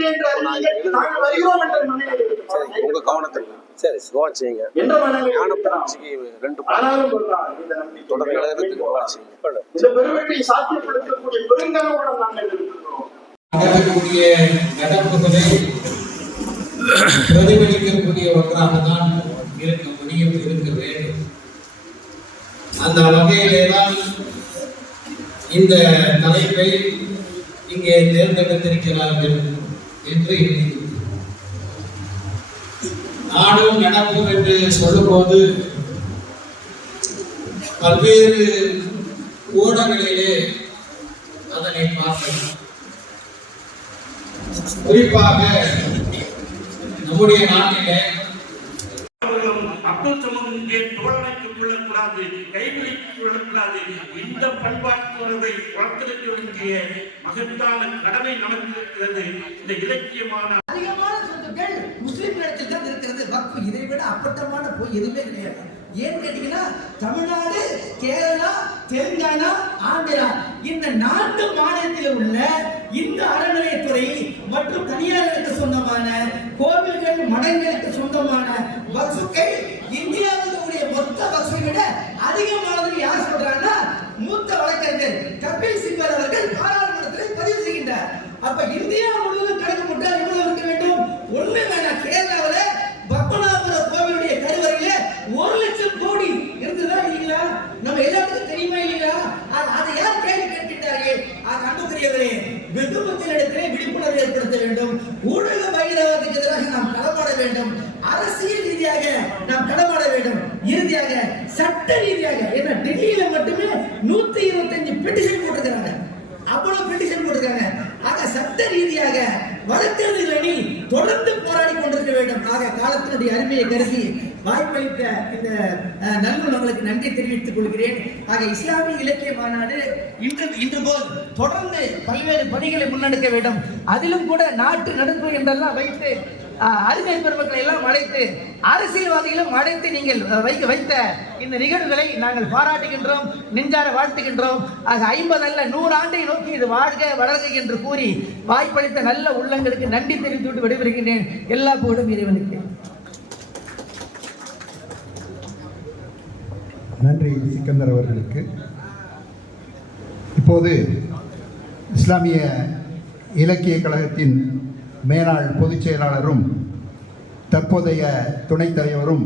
வெற்றி என்று அறிவியுங்கள், நாங்கள் வருகிறோம் என்ற மனநிலை. உங்க கவனத்துக்கு சரி துவா செய்யுங்க. என்ற மனநிலை ஞான பயிற்சிக்கு 2 ஆனாலும் தொடர்ந்து எழுதுறதுக்கு துவா செய்யுங்க. இந்த பெருமையை சாத்தியப்படுத்தக்கூடிய பெருங்கனவுடன் நாங்கள் இருக்கிறோம். நடக்கக்கூடிய நடப்புகளை பிரதிபலிக்கக்கூடிய ஒன்றாக தான் இருக்க முடியும், இருக்க வேண்டும். அந்த வகையிலே தான் இந்த தலைப்பை இங்கே தேர்ந்தெடுத்திருக்கிறார்கள் என்று நாடும் நடப்பும் என்று சொல்லும்போது பல்வேறு ஊடகங்களிலே அதனை பார்க்கலாம். குறிப்பாக நம்முடைய நாட்டிலே அப்துல் சமூகத்திலே தோழமைத்துக் கொள்ளக்கூடாது, கைபிடித்துக் கொள்ளக்கூடாது. இந்த பண்பாட்டு உறவை வளர்த்தெடுக்க வேண்டிய மகத்தான கடமை நமக்கு இருக்கிறது. இந்த இலக்கியமான அதிகமான சொத்துக்கள் முஸ்லிம்களிடத்தில் தான் இருக்கிறது. வக்ஃப் இதை விட அப்பட்டமான போய் எதுவுமே கிடையாது. ஏன்னு கேட்டீங்கன்னா தமிழ்நாடு, கேரளா, தெலுங்கானா, ஆந்திரா இந்த 4 மாநிலத்தில் உள்ள இந்த அறநிலையத்துறை மற்றும் தனியாருக்கு சொந்தமான கோவில்கள், மடங்களுக்கு சொந்தமான வக்ஃபுகள் இந்தியாவுடைய மொத்த வக்ஃபை விட அதிகமானது யார் சொல்றாங்கன்னா மூத்த வழக்கறிஞர் கபில் சிபல் அவர்கள் பாராளுமன்றத்தில் பதிவு செய்கின்றார். அப்ப இந்தியா முழுவதும் கணக்கு போட்டால் எவ்வளவு இருக்க வேண்டும்? ஒண்ணு வேணாம், கேரளாவில் பத்மநாபபுர கோவிலுடைய கருவறையில 1 லட்சம் கோடி இருந்ததா இல்லைங்களா? நம்ம எல்லாத்துக்கும் தெரியுமா இல்லைங்களா? அதை யார் கேள்வி கேட்கின்றார்கள்? அன்புக்குரியவரே, வெகு மக்களிடத்திலே விழிப்புணர்வு ஏற்படுத்த வேண்டும். ஊடக பகிரவாதத்துக்கு எதிராக நாம் களமாட வேண்டும். அரசியல் ரீதியாக நாம் களமாட வேண்டும். இறுதியாக சட்ட ரீதியாக, ஏன்னா டெல்லியில மட்டுமே 125 பெட்டிஷன் போட்டிருக்காங்க. அவ்வளவு பெட்டிஷன் போட்டிருக்காங்க. ஆக சட்ட ரீதியாக வழக்கறிஞர் அணி தொடர்ந்து போராடி கொண்டிருக்க வேண்டும். ஆக காலத்தினுடைய அருமையை கருதி வாய்ப்பளித்த இந்த நண்பர்களுக்கு நன்றி தெரிவித்துக் கொள்கிறேன். ஆக இஸ்லாமிய இலக்கிய மாநாடு இன்று போல் தொடர்ந்து பல்வேறு பணிகளை முன்னெடுக்க வேண்டும். அதிலும் கூட நாட்டு நடப்பு என்றெல்லாம் வைத்து அறிஞர் பெருமக்களை எல்லாம் அழைத்து அரசியல்வாதிகளும் அழைத்து நீங்கள் வைத்த இந்த நிகழ்வுகளை நாங்கள் பாராட்டுகின்றோம், நெஞ்சார வாழ்த்துகின்றோம். ஆக 50 அல்ல 100 ஆண்டை நோக்கி இது வாழ்க வளர்க என்று கூறி வாய்ப்பளித்த நல்ல உள்ளங்களுக்கு நன்றி தெரிவித்துவிட்டு விடைபெறுகின்றேன். எல்லா புகழும் இறைவனுக்கு. நன்றி சிக்கந்தர் அவர்களுக்கு. இப்போது இஸ்லாமிய இலக்கிய கழகத்தின் மேலாள் பொதுச் செயலாளரும் தற்போதைய துணைத் தலைவரும்